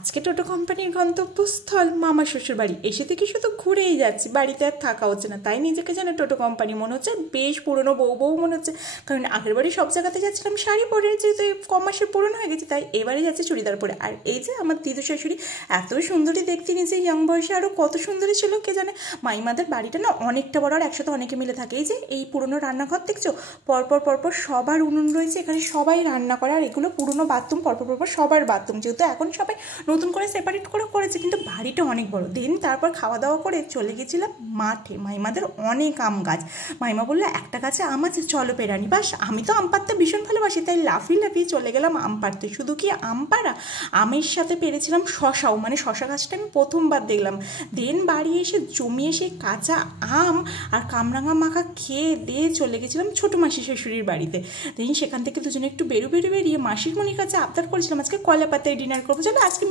আজকে টোটো কোম্পানির গন্তব্যস্থল মামা শ্বশুর বাড়ি। এসে থেকে শুধু ঘুরেই যাচ্ছি, বাড়িতে আর থাকা হচ্ছে না। তাই নিজেকে যেন টোটো কোম্পানি মনে হচ্ছে, বেশ পুরনো বউ মনে হচ্ছে। কারণ আগের বাড়ি সব জায়গাতে যাচ্ছিলাম শাড়ি পরে, যেহেতু কম মাসের পুরনো হয়ে গেছে, তাই এবারে যাচ্ছে চুড়িদার পরে। আর এই যে আমার দিদু শাশুড়ি, এত সুন্দরী দেখতে, নিজে ইয়ং বয়সে আরও কত সুন্দরী ছিল কে জানে। মাইমাদের বাড়িটা না অনেকটা বড়, আর একসাথে অনেকে মিলে থাকে। এই যে এই পুরনো রান্নাঘর দেখছো, পরপর সবার উনুন রয়েছে, এখানে সবাই রান্না করে। আর এগুলো পুরনো বাথরুম, পরপর সবার বাথরুম, যেহেতু এখন সবাই নতুন করে সেপারেট করে করেছে, কিন্তু বাড়িটা অনেক বড়। দিন তারপর খাওয়া দাওয়া করে চলে গেছিলাম মাঠে। মাইমাদের অনেক আম গাছ। মাইমা বললো একটা গাছে আম আছে, চলো পেরানি। বাস, আমি তো আম পাড়তে ভীষণ ভালোবাসি, তাই লাফিয়ে চলে গেলাম আম পাড়তে। শুধু কি আম পাড়া, আমের সাথে পেরেছিলাম শশাও, মানে শশা গাছটা আমি প্রথমবার দেখলাম। দেন বাড়ি এসে জমিয়ে সেই কাঁচা আম আর কামরাঙা মাখা খেয়ে দিয়ে চলে গেছিলাম ছোটো মাসি শাশুড়ির বাড়িতে। দেন সেখান থেকে দুজনে একটু বেরিয়ে মাসির মনির কাছে আবদার করেছিলাম আজকে কলা পাতায় ডিনার করবো, চলো আজকে